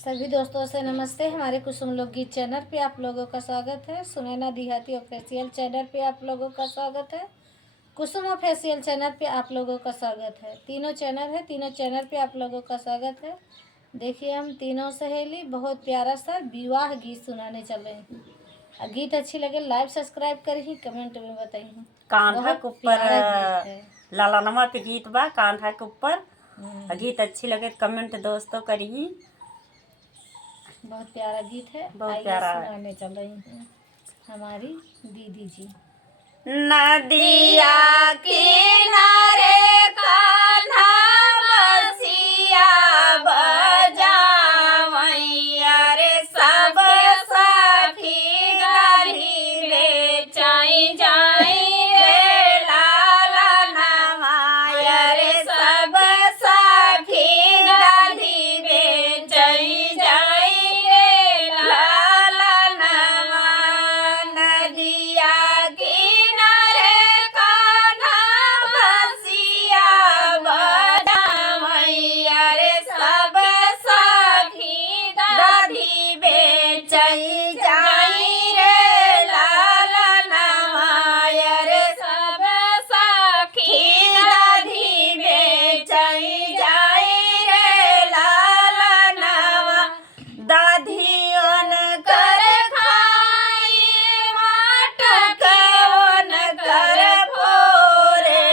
सभी दोस्तों से नमस्ते। हमारे कुसुम लोकगीत चैनल पे आप लोगों का स्वागत है। सुनैना देहाती ऑफिशियल चैनल पे आप लोगों का स्वागत है। कुसुम ऑफिशियल चैनल पे आप लोगों का स्वागत है। तीनों चैनल है, तीनों चैनल पे आप लोगों का स्वागत है। देखिए, हम तीनों सहेली बहुत प्यारा सा विवाह गीत सुनाने चल रहे हैं। गीत अच्छी लगे लाइव सब्सक्राइब करी, कमेंट में बताइए। कांधा के ऊपर लाला नमा पे गीत बा। कांधा के ऊपर गीत अच्छी लगे कमेंट दोस्तों करी। बहुत प्यारा गीत है। बहुत प्यारा है। सुनाने चल रही हैं हमारी दीदी जी। नदिया किनारे कान्हा बसिया बजावैया रे सब सखी गाली बेचाई जाई रे लाला नवाया रे सब सखी गाली बेचाई जाई रे लाला नवा। नदिया किनारे कान्हा बसिया बजावैया रे सब सखी गाली बेचाई जाई रे लाला नवाया रे सब सखी गाली बेचाई जाई रे लाला नवा। दाधियोन कर खाई माटक ओन कर पोरे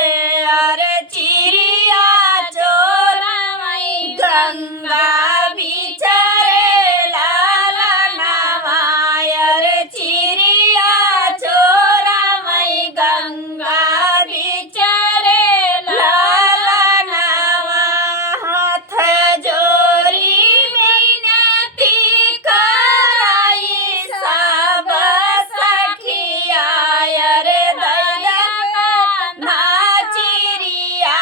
अरे चिड़िया चोरावई गंगा बिचरे लाला नवाया रे चिड़िया चोरावई गंगा बिचरे लाला नवा। हाथ जोरी मिनती कराई सब सखिया रे दैया नाचिरिया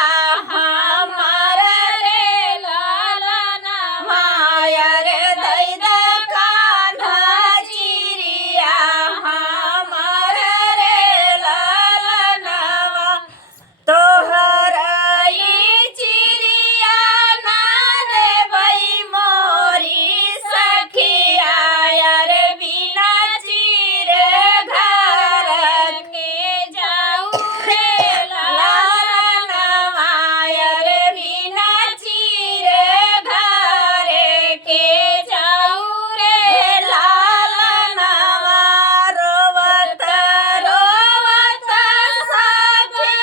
हमार रे लाला नवाया रे दैया कान्हा चिरिया हमार रे लाला नवा। तोहर ई चिड़िया ना देबै मोरी सखिया रे बिना चिर घर के जाऊ रे लाला नवाया रे बिना चिर घर के जाऊ रे लाला नवा। रोवत रोवत सखी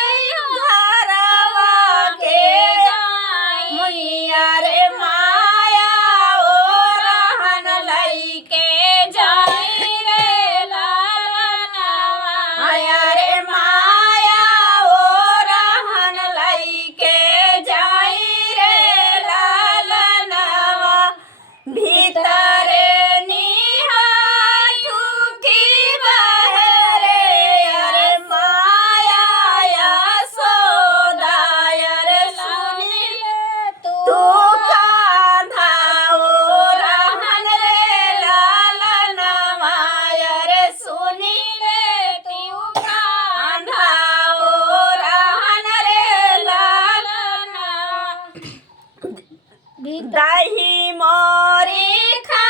घरवा के जाई मुइया रे माया ओ रहन लइके जाई रे लाला नवाया रे माया ओ रहन लइके जाई रे लाला नवा। भीतरे निहाठू की बहरे अरे माया यशोदाया रे सुनी तू कान्हा ओ रहन रे लाला नवाया रे सुनी ले तू कान्हा ओ रहन रे लाला नवा। गीत दही मोरी खा